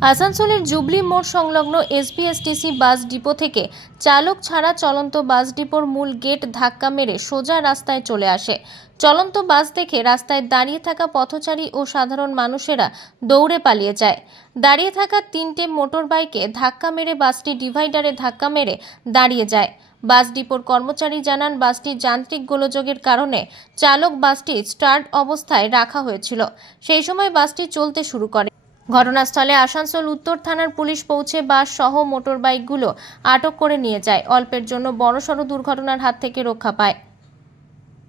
আসানসোলের জুবলি মোড় সংলগ্ন এসবিএসটিসি বাস ডিপো থেকে চালক ছাড়া চলন্ত বাস ডিপোর মূল গেট ধাক্কা মেরে সোজা রাস্তায় চলে আসে। চলন্ত বাস দেখে রাস্তায় দাঁড়িয়ে থাকা পথচারী ও সাধারণ মানুষেরা দৌড়ে পালিয়ে যায়। দাঁড়িয়ে থাকা তিনটে মোটর বাইকে ধাক্কা মেরে বাসটি ডিভাইডারে ধাক্কা মেরে দাঁড়িয়ে যায়। বাস ডিপোর কর্মচারী জানান, বাসটি যান্ত্রিক গোলযোগের কারণে চালক বাসটি স্টার্ট অবস্থায় রাখা হয়েছিল। সেই সময় বাসটি চলতে শুরু করে। ঘটনাস্থলে আসানসোল উত্তর থানার পুলিশ পৌঁছে বাস সহ মোটর বাইকগুলো আটক করে নিয়ে যায় অল্পের জন্য বড়সড় দুর্ঘটনার হাত থেকে রক্ষা পায়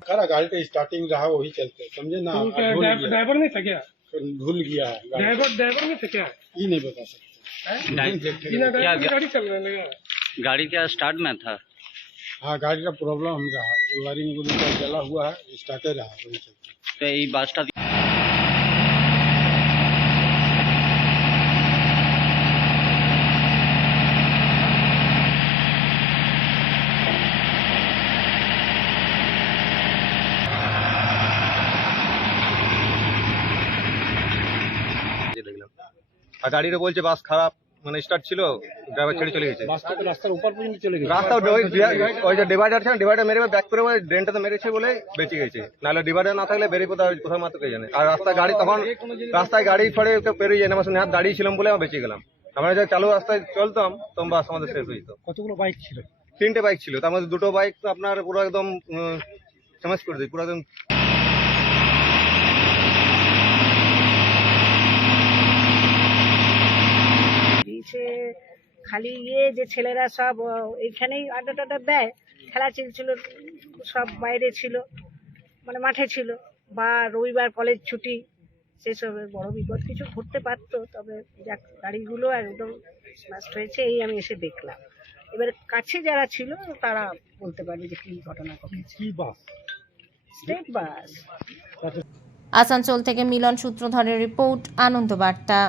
खरा गाड़ी का स्टार्टिंग रहा वही चलते समझे ना तो अब क्या भूल ड्राइवर गया ड्राइवर नहीं था क्या भूल गया है गाड़ी। ड्राइवर ड्राइवर नहीं था क्या ये नहीं बता सकते हैं? नहीं देखे बिना हुए। ड्राइवर की क्या- गाड़ी चल रहा है गाड़ी क्या स्टार्ट में था हाँ गाड़ी का प्रॉब्लम हम रहा वायरिंग वुरिंग का जला हुआ है स्टार्टर रहा वही चलते তো এই বাসটা আর গাড়িরও বলছে বাস খারাপ মানে স্টার্ট ছিল ড্রাইভার ছেড়ে চলে গেছে। রাস্তা ওই যে ডিভাইডার ছিল ডিভাইডার মেরে ব্যাক করে ড্রেনটা তো মেরেছে বলে বেঁচে গেছে। নাহলে ডিভাইডার না থাকলে বেরিয়ে কোথাও কোথাও মাত্র কে জানে। আর রাস্তা গাড়ি তখন রাস্তায় গাড়ি ফাড়ে তো পেরিয়ে যায় না আমার হাত দাঁড়িয়ে বলে আমি বেঁচে গেলাম। আমরা মানে যে চালু রাস্তায় চলতাম তখন বাস আমাদের শেষ হয়ে যেত। কতগুলো বাইক ছিল? তিনটে বাইক ছিল তার মধ্যে দুটো বাইক আপনার পুরো একদম সমাজ করে দিই পুরো একদম খালি ইয়ে যে ছেলেরা সব এইখানেই আড্ডা টাড্ডা দেয় খেলা চলছিল সব বাইরে ছিল মানে মাঠে ছিল বা রবিবার কলেজ ছুটি সেসবে বড় বিপদ কিছু ঘটতে পারতো তবে যাক গাড়িগুলো একদম স্মাস্ট হয়েছে এই আমি এসে দেখলাম। এবার কাছে যারা ছিল তারা বলতে পারবে যে কি ঘটনা ঘটেছে। কি বাস? স্টেট বাস আসানসোল থেকে মিলন সূত্রধরের রিপোর্ট আনন্দ বার্তা